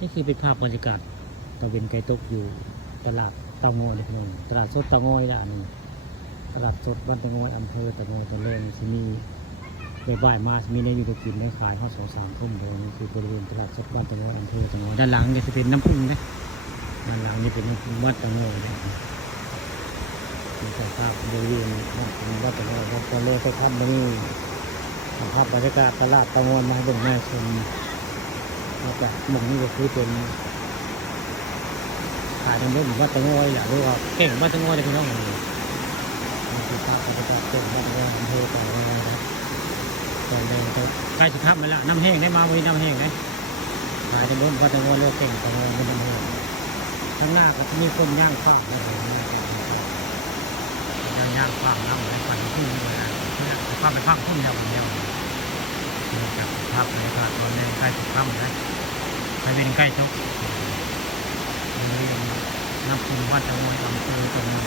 นี่คือเป็นภาพบรรยากาศตะเวนไก่ตกอยู่ตลาดเตางอยเลยพี่น้องตลาดสดเตางอยละอันนี้ตลาดสดบ้านเตางอยอำเภอเตางอยตะเลงที่มีบ่ายๆมามีในอยู่กินได้ขายข้าว2-3 ทุ่มเลยนี่คือบริเวณตลาดสดบ้านเตางอยอำเภอเตางอยด้านหลังเนี่ยจะเป็นน้ำพึ่งนะด้านหลังนี่เป็นน้ำพึ่งบ้านเตางอยเลยมีสภาพบริเวณน้ำพึ่งบ้านเตางอยตอนแรกไปทำมานี่ภาพบรรยากาศตลาดเตางอยมาให้เบิ่งให้ชมแล้วก็หมุงนี่ก็คือเป็นขายในเรื่องบ้านเตางอยอยากรู้ว่าเก่งบ้านเตางอยเลยพี่น้องนี่คือภาพบรรยากาศเก่งบ้านเตางอยอำเภอเตางอยนะตอนแรกก็ใกล้จะทับมาแล้วน้ำแห้งได้มาวันนี้น้ำแห้งได้ขายในเรื่องบ้านเตางอยเรียกเก่งเตางอยไม่น้ำแห้งข้างหน้าก็มีคนย่างข้าวย่างข้าวน้ำในฝันขึ้นเลยนะข้าวไปข้าวขึ้นยาวๆจากภาพบรรยากาศตอนแรกใกล้จะทับเลยไปเป็นใกล้ชกน้ำพุวัดตะมอยอำเภอตะมอย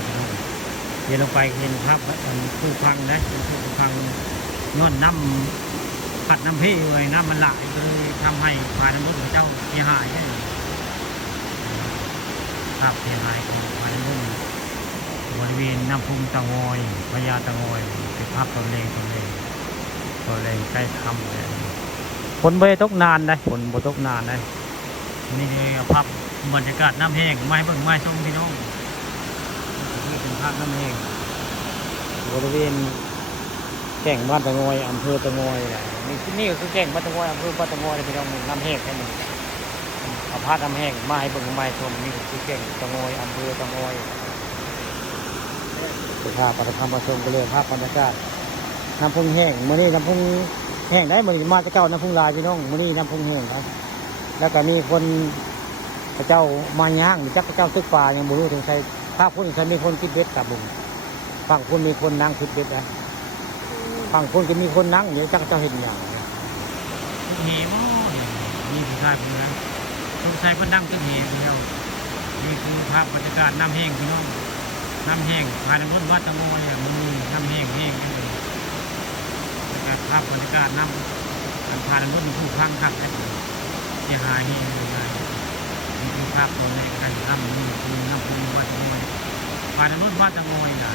เดี๋ยวเราไปเห็นครับผู้พังนะผู้พังย้อนน้ำผัดน้ำเพ่เลยน้ำมันไหลเลยทำให้ผ่านน้ำรุ่นเจ้าเสียหายครับเสียหายของผ่านน้ำรุ่นบริเวณน้ำพุตะมอยพญาตะมอยเป็นภาพตอนแรงใกล้ทำเลยฝนไม่ตกนานนะฝนไม่ตกนานนะนี่เลยภาพบรรยากาศน้ำแห้งไม้เบิ่งไม้ส้มพี่น้องนี่เป็นภาพน้ำแห้งบริเวณแก่งบ้านตะงอยอำเภอตะงอยแหละนี่ก็คือแก่งบ้านตะงอยอำเภอบ้านตะงอยพี่น้องน้ำแห้งแค่นี้เอาภาพน้ำแห้งมาให้เบิ่งไม้ส้มนี่ก็คือแก่งตะงอยอำเภอตะงอยเป็นภาพปฐมประชมกันเลยภาพบรรยากาศน้ำพุ่งแห้งมื้อนี้น้ำพุ่งแห้งได้มื้อนี้มาจะเก่าน้ำพุ่งลายพี่น้องมื้อนี้น้ำพุ่งแห้งครับแล้วก็มีคนพระเจ้ามาย่างหรือจักพระเจ้าตึกป่าอย่างบุรุษถึงใช้ภาพพุ่นใช้มีคนคิดเบ็ดกับบุญฝั่งพุ่นมีคนนั่งคิดเบ็ดนะฝั่งพุ่นก็มีคนนั่งอยู่จักเจ้าเห็นอย่างเหมนี่คือภาพเพื่อนต้องใช้คนนั่งตึกเหมเดียวนี่คือภาพบรรยากาศน้ำแห้งพี่น้องน้ำแห้งภายในรุ่นวัดตะโมยมันมีน้ำแห้งเลยภาพบรรยากาศน้ำภายในรุ่นผู้พังขับได้เสียหายนี่เลยนี่คือภาพตรงในการทำนี่คือน้ำพุวัดตะโมยภายในรุ่นวัดตะโมยนะ